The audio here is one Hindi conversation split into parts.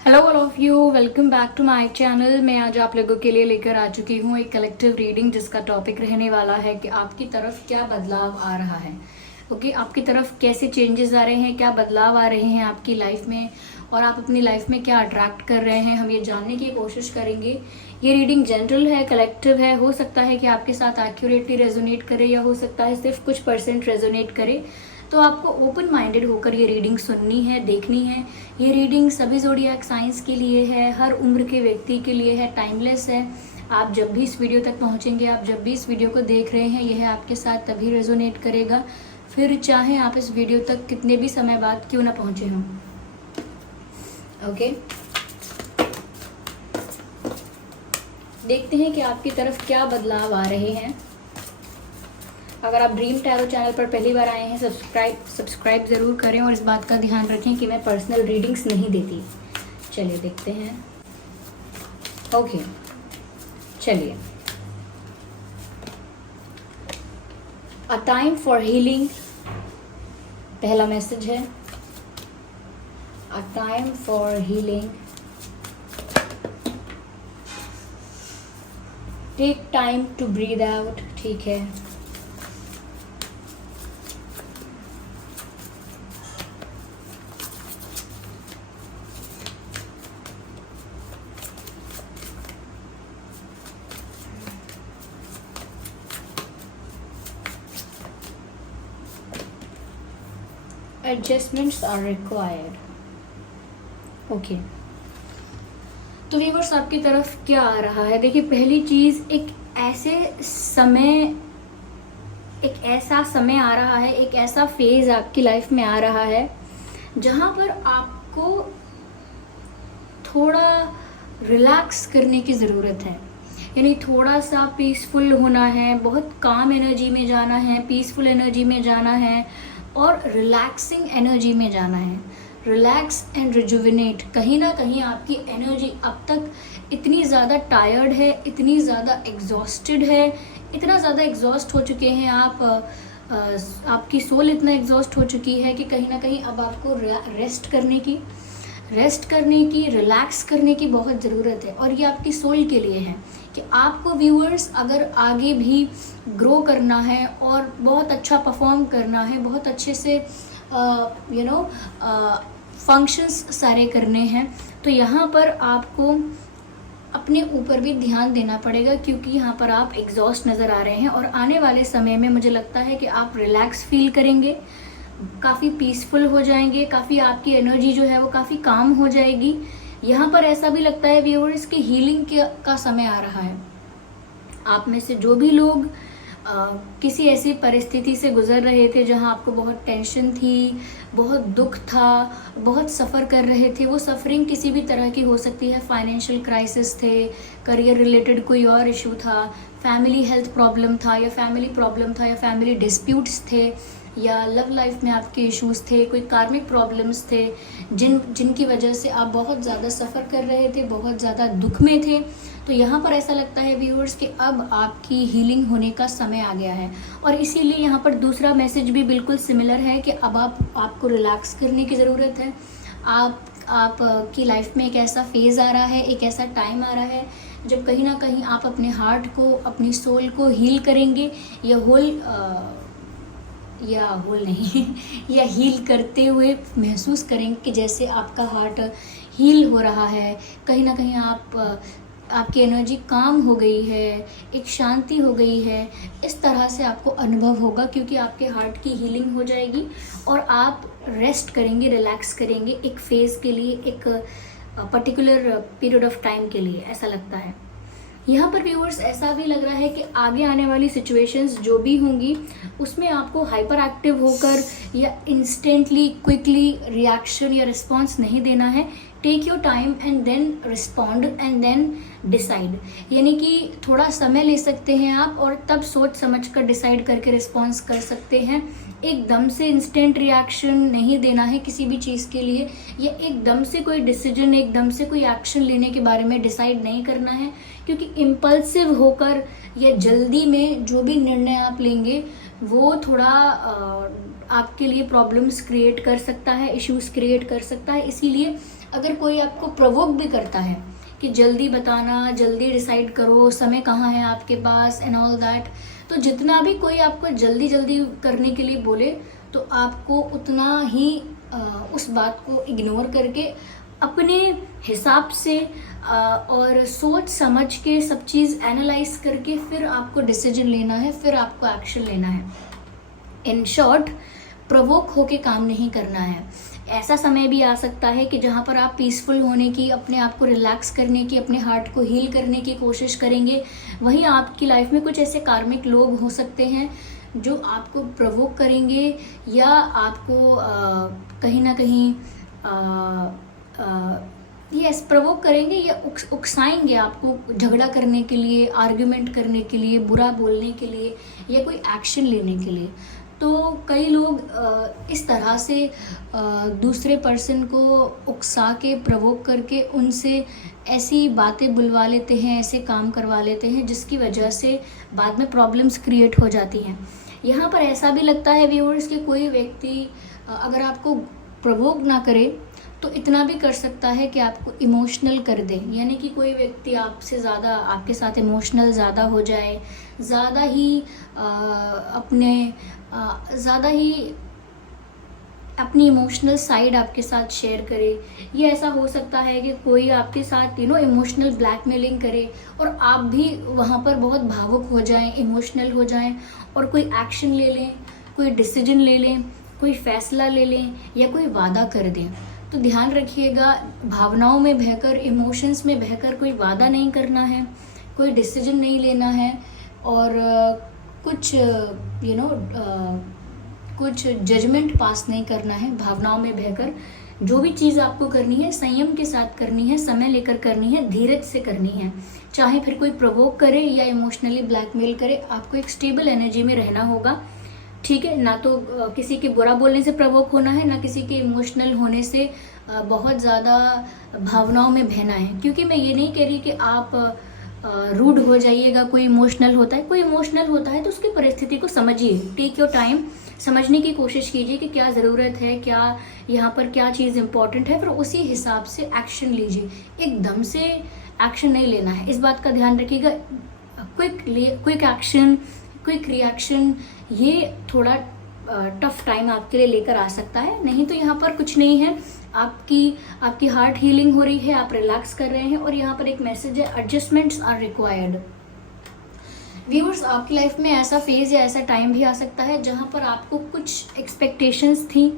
Hello all of you, welcome back to my channel. मैं आज आप लोगों के लिए लेकर आ चुकी हूँ एक कलेक्टिव रीडिंग जिसका टॉपिक रहने वाला है कि आपकी तरफ क्या बदलाव आ रहा है। ओके, आपकी तरफ कैसे चेंजेस आ रहे हैं, क्या बदलाव आ रहे हैं आपकी लाइफ में और आप अपनी लाइफ में क्या अट्रैक्ट कर रहे हैं, हम ये जानने की कोशिश करेंगे। ये रीडिंग जनरल है, कलेक्टिव है, हो सकता है कि आपके साथ एक्यूरेटली रेजोनेट करे या हो सकता है सिर्फ कुछ परसेंट रेजोनेट करे। तो आपको ओपन माइंडेड होकर ये रीडिंग सुननी है, देखनी है। ये रीडिंग सभी ज़ोडिएक साइंस के लिए है, हर उम्र के व्यक्ति के लिए है, टाइमलेस है। आप जब भी इस वीडियो तक पहुंचेंगे, आप जब भी इस वीडियो को देख रहे हैं, यह आपके साथ तभी रेजोनेट करेगा, फिर चाहे आप इस वीडियो तक कितने भी समय बाद क्यों ना पहुंचे हों। ओके, देखते हैं कि आपकी तरफ क्या बदलाव आ रहे हैं। अगर आप ड्रीम टैरो चैनल पर पहली बार आए हैं, सब्सक्राइब ज़रूर करें और इस बात का ध्यान रखें कि मैं पर्सनल रीडिंग्स नहीं देती। चलिए देखते हैं। ओके, चलिए। अ टाइम फॉर हीलिंग पहला मैसेज है। A time for healing. Take time to breathe out. ठीक है। Adjustments are required. ओके, तो व्यूअर्स आपकी तरफ क्या आ रहा है। देखिए, पहली चीज एक ऐसा समय आ रहा है, एक ऐसा फेज आपकी लाइफ में आ रहा है जहां पर आपको थोड़ा रिलैक्स करने की ज़रूरत है। यानी थोड़ा सा पीसफुल होना है, बहुत काम एनर्जी में जाना है, पीसफुल एनर्जी में जाना है और रिलैक्सिंग एनर्जी में जाना है। Relax and rejuvenate. कहीं ना कहीं आपकी एनर्जी अब तक इतनी ज़्यादा टायर्ड है, इतनी ज़्यादा एग्जॉस्टेड है, इतना ज़्यादा एग्जॉस्ट हो चुके हैं आप, आपकी सोल इतना एग्जॉस्ट हो चुकी है कि कहीं ना कहीं अब आपको रेस्ट करने की रिलैक्स करने की बहुत ज़रूरत है। और ये आपकी सोल के लिए है कि आपको व्यूअर्स अगर आगे भी ग्रो करना है और बहुत अच्छा परफॉर्म करना है, बहुत अच्छे से फंक्शंस सारे करने हैं, तो यहाँ पर आपको अपने ऊपर भी ध्यान देना पड़ेगा क्योंकि यहाँ पर आप एग्जॉस्ट नज़र आ रहे हैं। और आने वाले समय में मुझे लगता है कि आप रिलैक्स फील करेंगे, काफ़ी पीसफुल हो जाएंगे, काफ़ी आपकी एनर्जी जो है वो काफ़ी काम हो जाएगी। यहाँ पर ऐसा भी लगता है व्यूअर्स कि हीलिंग का समय आ रहा है। आप में से जो भी लोग किसी ऐसी परिस्थिति से गुजर रहे थे जहाँ आपको बहुत टेंशन थी, बहुत दुख था, बहुत सफ़र कर रहे थे, वो सफरिंग किसी भी तरह की हो सकती है। फाइनेंशियल क्राइसिस थे, करियर रिलेटेड कोई और इशू था, फैमिली हेल्थ प्रॉब्लम था या फैमिली डिस्प्यूट्स थे, या लव लाइफ में आपके इश्यूज थे, कोई कार्मिक प्रॉब्लम्स थे जिनकी वजह से आप बहुत ज़्यादा सफ़र कर रहे थे, बहुत ज़्यादा दुख में थे। तो यहाँ पर ऐसा लगता है व्यूअर्स कि अब आपकी हीलिंग होने का समय आ गया है। और इसीलिए यहाँ पर दूसरा मैसेज भी बिल्कुल सिमिलर है कि अब आपको रिलैक्स करने की ज़रूरत है। आप की लाइफ में एक ऐसा फेज़ आ रहा है, एक ऐसा टाइम आ रहा है जब कहीं ना कहीं आप अपने हार्ट को, अपनी सोल को हील करेंगे, या हील करते हुए महसूस करेंगे कि जैसे आपका हार्ट हील हो रहा है। कहीं ना कहीं आपकी एनर्जी काम हो गई है, एक शांति हो गई है, इस तरह से आपको अनुभव होगा क्योंकि आपके हार्ट की हीलिंग हो जाएगी और आप रेस्ट करेंगे, रिलैक्स करेंगे एक फेज़ के लिए, एक पर्टिकुलर पीरियड ऑफ टाइम के लिए, ऐसा लगता है। यहाँ पर व्यूअर्स ऐसा भी लग रहा है कि आगे आने वाली सिचुएशंस जो भी होंगी उसमें आपको हाइपर एक्टिव होकर या इंस्टेंटली क्विकली रिएक्शन या रिस्पॉन्स नहीं देना है। Take your time and then respond and then decide. यानी कि थोड़ा समय ले सकते हैं आप और तब सोच समझ कर डिसाइड करके रिस्पॉन्स कर सकते हैं। एकदम से इंस्टेंट रिएक्शन नहीं देना है किसी भी चीज़ के लिए, या एकदम से कोई डिसीजन, एकदम से कोई एक्शन लेने के बारे में डिसाइड नहीं करना है क्योंकि इम्पल्सिव होकर या जल्दी में जो भी निर्णय आप लेंगे वो थोड़ा आपके लिए प्रॉब्लम्स क्रिएट कर सकता है, इश्यूज क्रिएट कर सकता है। इसीलिए अगर कोई आपको प्रवोक भी करता है कि जल्दी बताना, जल्दी डिसाइड करो, समय कहाँ है आपके पास एंड ऑल दैट, तो जितना भी कोई आपको जल्दी जल्दी करने के लिए बोले तो आपको उतना ही उस बात को इग्नोर करके अपने हिसाब से और सोच समझ के सब चीज़ एनालाइज करके फिर आपको डिसीजन लेना है, फिर आपको एक्शन लेना है। इन शॉर्ट, प्रवोक होके काम नहीं करना है। ऐसा समय भी आ सकता है कि जहाँ पर आप पीसफुल होने की, अपने आप को रिलैक्स करने की, अपने हार्ट को हील करने की कोशिश करेंगे, वहीं आपकी लाइफ में कुछ ऐसे कार्मिक लोग हो सकते हैं जो आपको प्रवोक करेंगे या आपको कहीं ना कहीं यस प्रवोक करेंगे या उकसाएंगे आपको झगड़ा करने के लिए, आर्ग्यूमेंट करने के लिए, बुरा बोलने के लिए या कोई एक्शन लेने के लिए। तो कई लोग इस तरह से दूसरे पर्सन को उकसा के, प्रवोक करके उनसे ऐसी बातें बुलवा लेते हैं, ऐसे काम करवा लेते हैं जिसकी वजह से बाद में प्रॉब्लम्स क्रिएट हो जाती हैं। यहाँ पर ऐसा भी लगता है व्यूअर्स कि कोई व्यक्ति अगर आपको प्रवोक ना करे तो इतना भी कर सकता है कि आपको इमोशनल कर दे, यानी कि कोई व्यक्ति आपसे ज़्यादा, आपके साथ इमोशनल ज़्यादा हो जाए, ज़्यादा ही अपनी इमोशनल साइड आपके साथ शेयर करे। ये ऐसा हो सकता है कि कोई आपके साथ इमोशनल ब्लैकमेलिंग करे और आप भी वहाँ पर बहुत भावुक हो जाएं, इमोशनल हो जाएं और कोई एक्शन ले लें, कोई डिसीजन ले लें, कोई फैसला ले लें या कोई वादा कर दें। तो ध्यान रखिएगा, भावनाओं में बहकर, इमोशंस में बहकर कोई वादा नहीं करना है, कोई डिसीजन नहीं लेना है और कुछ जजमेंट पास नहीं करना है। भावनाओं में बहकर जो भी चीज़ आपको करनी है संयम के साथ करनी है, समय लेकर करनी है, धीरज से करनी है। चाहे फिर कोई प्रवोक करे या इमोशनली ब्लैकमेल करे, आपको एक स्टेबल एनर्जी में रहना होगा, ठीक है। ना तो किसी के बुरा बोलने से प्रवोक होना है, ना किसी के इमोशनल होने से बहुत ज़्यादा भावनाओं में बहना है। क्योंकि मैं ये नहीं कह रही कि आप रूड हो जाइएगा। कोई इमोशनल होता है तो उसकी परिस्थिति को समझिए, टेक योर टाइम, समझने की कोशिश कीजिए कि क्या ज़रूरत है, क्या यहाँ पर क्या चीज़ इंपॉर्टेंट है, फिर उसी हिसाब से एक्शन लीजिए। एकदम से एक्शन नहीं लेना है, इस बात का ध्यान रखिएगा। क्विक एक्शन, क्विक रिएक्शन, ये थोड़ा टफ टाइम आपके लिए लेकर आ सकता है। नहीं तो यहाँ पर कुछ नहीं है, आपकी हार्ट हीलिंग हो रही है, आप रिलैक्स कर रहे हैं। और यहाँ पर एक मैसेज है, एडजस्टमेंट्स आर रिक्वायर्ड। व्यूअर्स, आपकी लाइफ में ऐसा फेज या ऐसा टाइम भी आ सकता है जहाँ पर आपको कुछ एक्सपेक्टेशंस थी,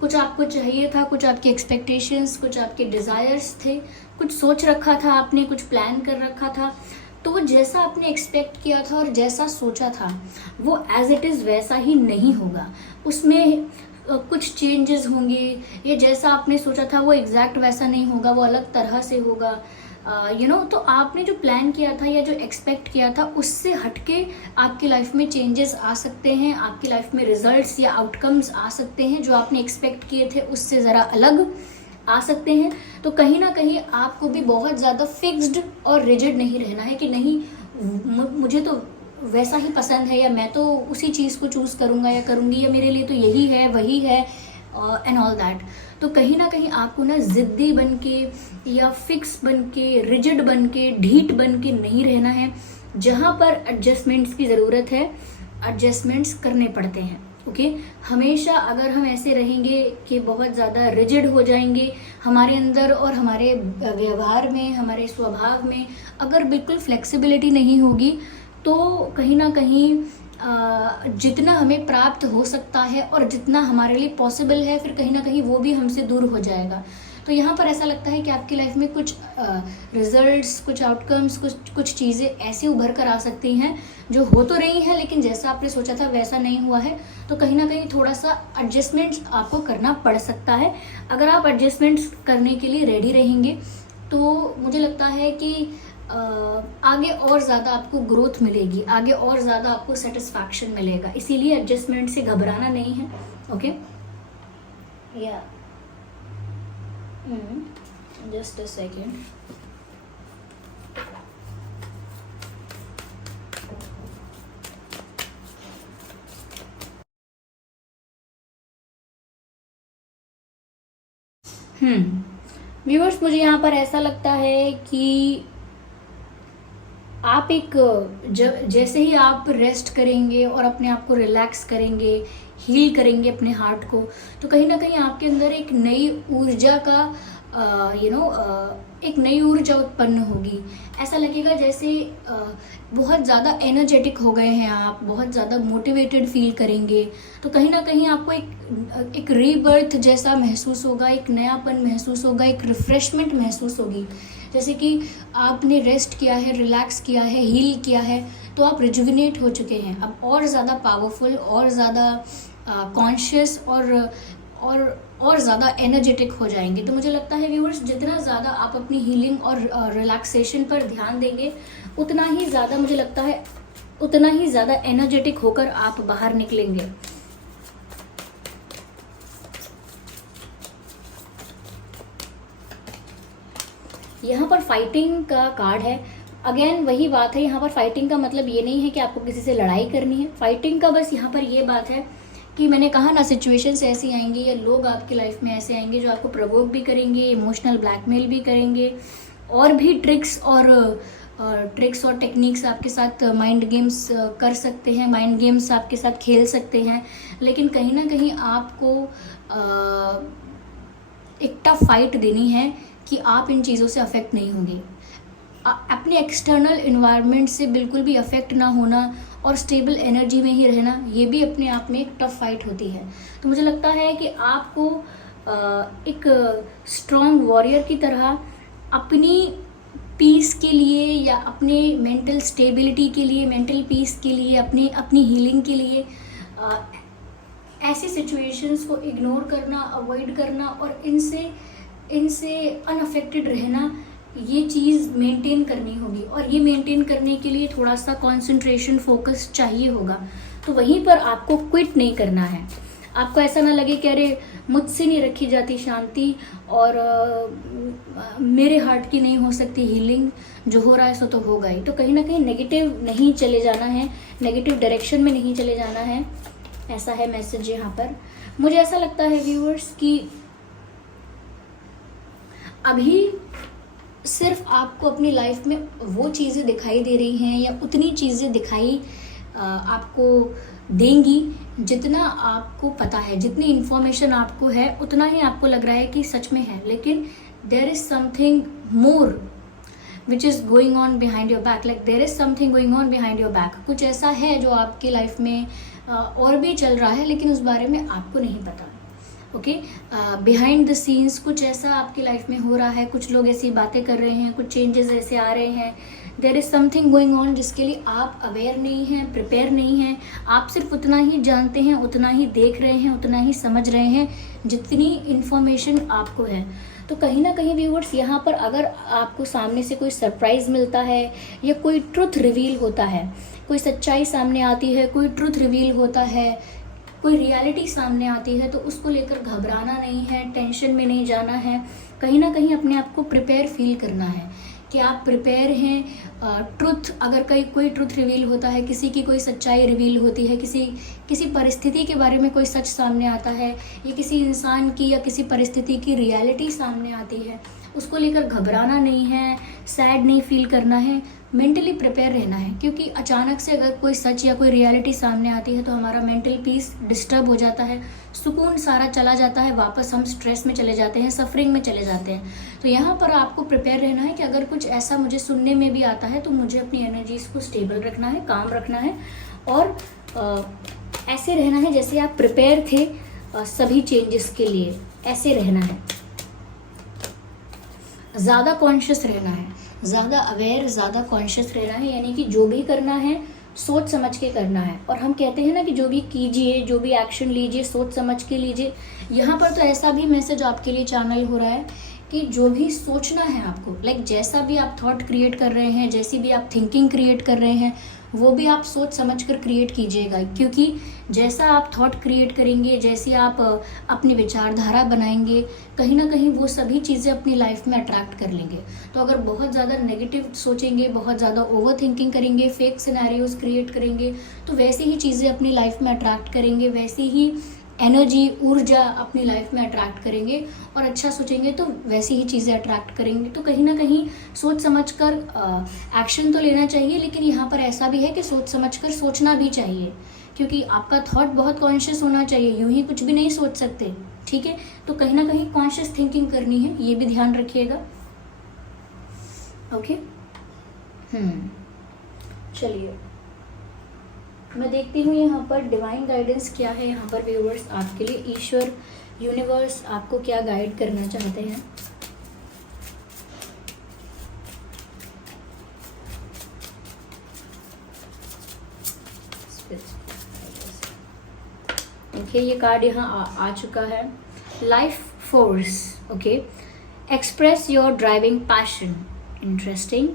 कुछ आपको चाहिए था, कुछ आपकी एक्सपेक्टेशंस, कुछ आपके डिज़ायर्स थे, कुछ सोच रखा था आपने, कुछ प्लान कर रखा था। तो वो जैसा आपने एक्सपेक्ट किया था और जैसा सोचा था वो एज इट इज़ वैसा ही नहीं होगा, उसमें कुछ चेंजेस होंगे, या जैसा आपने सोचा था वो एग्जैक्ट वैसा नहीं होगा, वो अलग तरह से होगा। तो आपने जो प्लान किया था या जो एक्सपेक्ट किया था उससे हटके आपकी लाइफ में चेंजेस आ सकते हैं, आपकी लाइफ में रिजल्ट्स या आउटकम्स आ सकते हैं जो आपने एक्सपेक्ट किए थे उससे ज़रा अलग आ सकते हैं। तो कहीं ना कहीं आपको भी बहुत ज़्यादा फिक्स्ड और रिजिड नहीं रहना है कि नहीं मुझे तो वैसा ही पसंद है, या मैं तो उसी चीज़ को चूज़ करूँगा या करूँगी, या मेरे लिए तो यही है, वही है एंड ऑल दैट। तो कहीं ना कहीं आपको ना ज़िद्दी बन के या फिक्स बन के, रिजिड बन के, ढीठ बन के नहीं रहना है। जहाँ पर एडजस्टमेंट्स की ज़रूरत है, एडजस्टमेंट्स करने पड़ते हैं, ओके। हमेशा अगर हम ऐसे रहेंगे कि बहुत ज़्यादा रिजिड हो जाएंगे, हमारे अंदर और हमारे व्यवहार में, हमारे स्वभाव में अगर बिल्कुल फ्लेक्सिबिलिटी नहीं होगी तो कहीं ना कहीं जितना हमें प्राप्त हो सकता है और जितना हमारे लिए पॉसिबल है, फिर कहीं ना कहीं वो भी हमसे दूर हो जाएगा। तो यहाँ पर ऐसा लगता है कि आपकी लाइफ में कुछ रिजल्ट्स, कुछ आउटकम्स, कुछ चीज़ें ऐसी उभर कर आ सकती हैं जो हो तो रही हैं लेकिन जैसा आपने सोचा था वैसा नहीं हुआ है। तो कहीं ना कहीं थोड़ा सा एडजस्टमेंट्स आपको करना पड़ सकता है। अगर आप एडजस्टमेंट्स करने के लिए रेडी रहेंगे तो मुझे लगता है कि आगे और ज़्यादा आपको ग्रोथ मिलेगी, आगे और ज़्यादा आपको सेटिस्फैक्शन मिलेगा। इसीलिए एडजस्टमेंट से घबराना नहीं है, ओके। या जस्ट अ सेकेंड। व्यूअर्स, मुझे यहाँ पर ऐसा लगता है कि आप एक जैसे ही आप रेस्ट करेंगे और अपने आप को रिलैक्स करेंगे, हील करेंगे अपने हार्ट को, तो कहीं ना कहीं आपके अंदर एक नई ऊर्जा का एक नई ऊर्जा उत्पन्न होगी। ऐसा लगेगा जैसे बहुत ज़्यादा एनर्जेटिक हो गए हैं आप, बहुत ज़्यादा मोटिवेटेड फील करेंगे। तो कहीं ना कहीं आपको एक रीबर्थ जैसा महसूस होगा, एक नयापन महसूस होगा, एक रिफ्रेशमेंट महसूस होगी। जैसे कि आपने रेस्ट किया है, रिलैक्स किया है, हील किया है, तो आप रिजुविनेट हो चुके हैं। अब और ज़्यादा पावरफुल, और ज़्यादा कॉन्शियस और ज़्यादा एनर्जेटिक हो जाएंगे। तो मुझे लगता है व्यूअर्स, जितना ज़्यादा आप अपनी हीलिंग और रिलैक्सेशन पर ध्यान देंगे, उतना ही ज़्यादा मुझे लगता है उतना ही ज़्यादा एनर्जेटिक होकर आप बाहर निकलेंगे। यहाँ पर फाइटिंग का कार्ड है। अगेन वही बात है, यहाँ पर फाइटिंग का मतलब ये नहीं है कि आपको किसी से लड़ाई करनी है। फाइटिंग का बस यहाँ पर ये बात है कि मैंने कहा ना, सिचुएशंस ऐसी आएंगी या लोग आपकी लाइफ में ऐसे आएंगे जो आपको प्रोवोक भी करेंगे, इमोशनल ब्लैकमेल भी करेंगे, और भी ट्रिक्स और टेक्निक्स आपके साथ माइंड गेम्स कर सकते हैं, माइंड गेम्स आपके साथ खेल सकते हैं। लेकिन कहीं ना कहीं आपको एक टफ फाइट देनी है कि आप इन चीज़ों से अफेक्ट नहीं होंगे। अपने एक्सटर्नल इन्वायरमेंट से बिल्कुल भी अफेक्ट ना होना और स्टेबल एनर्जी में ही रहना, ये भी अपने आप में एक टफ फाइट होती है। तो मुझे लगता है कि आपको एक स्ट्रॉन्ग वॉरियर की तरह अपनी पीस के लिए या अपने मेंटल स्टेबिलिटी के लिए, मेंटल पीस के लिए, अपनी हीलिंग के लिए ऐसी सिचुएशंस को इग्नोर करना, अवॉइड करना और इनसे अनअफेक्टेड रहना, ये चीज़ मेंटेन करनी होगी। और ये मेंटेन करने के लिए थोड़ा सा कंसंट्रेशन, फोकस चाहिए होगा। तो वहीं पर आपको क्विट नहीं करना है। आपको ऐसा ना लगे कि अरे मुझसे नहीं रखी जाती शांति और मेरे हार्ट की नहीं हो सकती हीलिंग, जो हो रहा है सो तो होगा ही। तो कहीं ना कहीं नेगेटिव नहीं चले जाना है, नेगेटिव डायरेक्शन में नहीं चले जाना है। ऐसा है मैसेज यहाँ पर। मुझे ऐसा लगता है व्यूअर्स कि अभी सिर्फ आपको अपनी लाइफ में वो चीज़ें दिखाई दे रही हैं या उतनी चीज़ें दिखाई आपको देंगी जितना आपको पता है, जितनी इन्फॉर्मेशन आपको है उतना ही आपको लग रहा है कि सच में है। लेकिन there is something more which is going on behind your back, like there is something going on behind your back. कुछ ऐसा है जो आपकी लाइफ में और भी चल रहा है, लेकिन उस बारे में आपको नहीं पता। ओके, बिहाइंड द सीन्स कुछ ऐसा आपकी लाइफ में हो रहा है, कुछ लोग ऐसी बातें कर रहे हैं, कुछ चेंजेस ऐसे आ रहे हैं। There is something going on जिसके लिए आप अवेयर नहीं हैं, प्रिपेयर नहीं हैं। आप सिर्फ उतना ही जानते हैं, उतना ही देख रहे हैं, उतना ही समझ रहे हैं जितनी इन्फॉर्मेशन आपको है। तो कहीं ना कहीं व्यूअर्स, यहाँ पर अगर आपको सामने से कोई सरप्राइज मिलता है या कोई ट्रुथ रिवील होता है, कोई सच्चाई सामने आती है, कोई ट्रुथ रिवील होता है, कोई रियलिटी सामने आती है, तो उसको लेकर घबराना नहीं है, टेंशन में नहीं जाना है। कहीं ना कहीं अपने आप को प्रिपेयर फील करना है कि आप प्रिपेयर हैं। ट्रुथ, अगर कोई ट्रुथ रिवील होता है, किसी की कोई सच्चाई रिवील होती है, किसी परिस्थिति के बारे में कोई सच सामने आता है, या किसी इंसान की या किसी परिस्थिति की रियलिटी सामने आती है, उसको लेकर घबराना नहीं है, सैड नहीं फील करना है, मेंटली प्रिपेयर रहना है। क्योंकि अचानक से अगर कोई सच या कोई रियलिटी सामने आती है तो हमारा मेंटल पीस डिस्टर्ब हो जाता है, सुकून सारा चला जाता है, वापस हम स्ट्रेस में चले जाते हैं, सफरिंग में चले जाते हैं। तो यहाँ पर आपको प्रिपेयर रहना है कि अगर कुछ ऐसा मुझे सुनने में भी आता है तो मुझे अपनी एनर्जीज को स्टेबल रखना है, काम रखना है, और ऐसे रहना है जैसे आप प्रिपेयर थे सभी चेंजेस के लिए। ऐसे रहना है, ज़्यादा कॉन्शियस रहना है, ज़्यादा अवेयर, ज़्यादा कॉन्शियस रहना है। यानी कि जो भी करना है सोच समझ के करना है। और हम कहते हैं ना कि जो भी कीजिए, जो भी एक्शन लीजिए, सोच समझ के लीजिए। यहाँ पर तो ऐसा भी मैसेज आपके लिए चैनल हो रहा है कि जो भी सोचना है आपको, लाइक जैसा भी आप थॉट क्रिएट कर रहे हैं, जैसी भी आप थिंकिंग क्रिएट कर रहे हैं, वो भी आप सोच समझ कर क्रिएट कीजिएगा। क्योंकि जैसा आप थॉट क्रिएट करेंगे, जैसी आप अपनी विचारधारा बनाएंगे, कहीं ना कहीं वो सभी चीज़ें अपनी लाइफ में अट्रैक्ट कर लेंगे। तो अगर बहुत ज़्यादा नेगेटिव सोचेंगे, बहुत ज़्यादा ओवर थिंकिंग करेंगे, फेक सिनेरियोज क्रिएट करेंगे, तो वैसी ही चीज़ें अपनी लाइफ में अट्रैक्ट करेंगे, वैसी ही एनर्जी, ऊर्जा अपनी लाइफ में अट्रैक्ट करेंगे और अच्छा सोचेंगे तो वैसी ही चीज़ें अट्रैक्ट करेंगे। तो कहीं ना कहीं सोच समझकर एक्शन तो लेना चाहिए, लेकिन यहाँ पर ऐसा भी है कि सोच समझकर सोचना भी चाहिए, क्योंकि आपका थॉट बहुत कॉन्शियस होना चाहिए, यूं ही कुछ भी नहीं सोच सकते, ठीक है। तो कहीं ना कहीं कॉन्शियस थिंकिंग करनी है, ये भी ध्यान रखिएगा। ओके, चलिए मैं देखती हूँ यहाँ पर डिवाइन गाइडेंस क्या है यहाँ पर व्यूअर्स आपके लिए। ईश्वर, यूनिवर्स आपको क्या गाइड करना चाहते हैं। ओके, ये कार्ड यहाँ आ चुका है, life force. Okay, express your driving passion, interesting.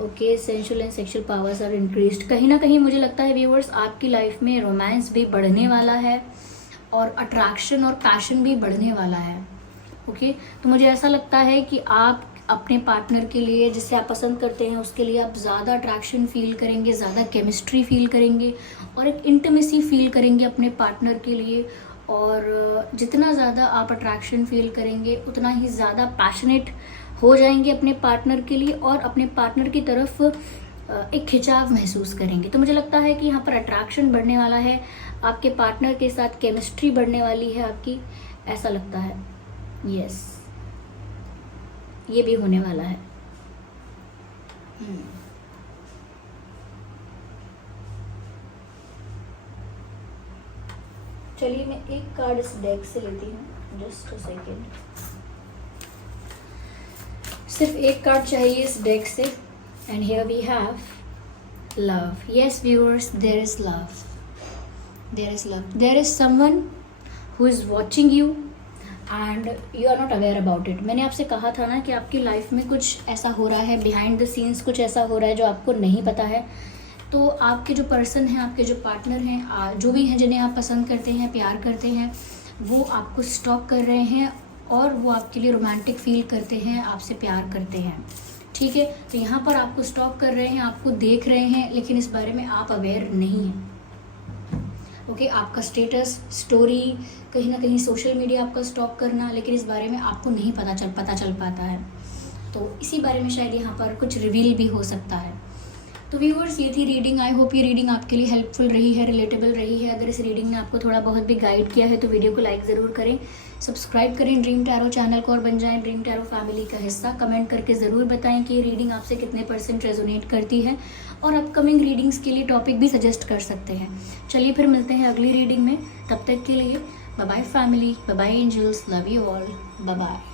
Okay, sensual and sexual powers are increased. कहीं ना कहीं मुझे लगता है व्यूअर्स आपकी लाइफ में रोमांस भी बढ़ने वाला है और अट्रैक्शन और पैशन भी बढ़ने वाला है। ओके, तो मुझे ऐसा लगता है कि आप अपने पार्टनर के लिए, जिसे आप पसंद करते हैं, उसके लिए आप ज़्यादा अट्रैक्शन फील करेंगे, ज़्यादा केमिस्ट्री फील करेंगे और एक इंटीमेसी फील करेंगे अपने पार्टनर के लिए। और जितना ज़्यादा आप अट्रैक्शन फील करेंगे उतना ही ज़्यादा पैशनेट हो जाएंगे अपने पार्टनर के लिए और अपने पार्टनर की तरफ एक खिंचाव महसूस करेंगे। तो मुझे लगता है कि यहाँ पर अट्रैक्शन बढ़ने वाला है, आपके पार्टनर के साथ केमिस्ट्री बढ़ने वाली है आपकी, ऐसा लगता है। यस, ये भी होने वाला है। चलिए मैं एक कार्ड इस डेक से लेती हूँ, जस्ट अ सेकेंड। सिर्फ एक कार्ड चाहिए इस डेक से। And here we have love. Yes viewers, there is love, there is love, there is someone who is watching you and you are not aware about it. मैंने आपसे कहा था ना कि आपकी लाइफ में कुछ ऐसा हो रहा है, बिहाइंड द सीन्स कुछ ऐसा हो रहा है जो आपको नहीं पता है। तो आपके जो पर्सन हैं, आपके जो पार्टनर हैं, जो भी हैं जिन्हें आप पसंद करते हैं, प्यार करते हैं, वो आपको स्टॉक कर रहे हैं और वो आपके लिए रोमांटिक फील करते हैं, आपसे प्यार करते हैं, ठीक है। तो यहाँ पर आपको स्टॉक कर रहे हैं, आपको देख रहे हैं, लेकिन इस बारे में आप अवेयर नहीं हैं। ओके, आपका स्टेटस, स्टोरी, कहीं ना कहीं सोशल मीडिया आपका स्टॉक करना, लेकिन इस बारे में आपको नहीं पता चल पाता है। तो इसी बारे में शायद यहाँ पर कुछ रिवील भी हो सकता है। तो व्यूअर्स, ये थी रीडिंग। आई होप ये रीडिंग आपके लिए हेल्पफुल रही है, रिलेटेबल रही है। अगर इस रीडिंग ने आपको थोड़ा बहुत भी गाइड किया है तो वीडियो को लाइक ज़रूर करें, सब्सक्राइब करें ड्रीम टैरो चैनल को और बन जाएं ड्रीम टैरो फैमिली का हिस्सा। कमेंट करके ज़रूर बताएं कि ये रीडिंग आपसे कितने % रेजोनेट करती है और अपकमिंग रीडिंग्स के लिए टॉपिक भी सजेस्ट कर सकते हैं। चलिए फिर मिलते हैं अगली रीडिंग में, तब तक के लिए bye bye family, bye bye angels, love you all, bye bye.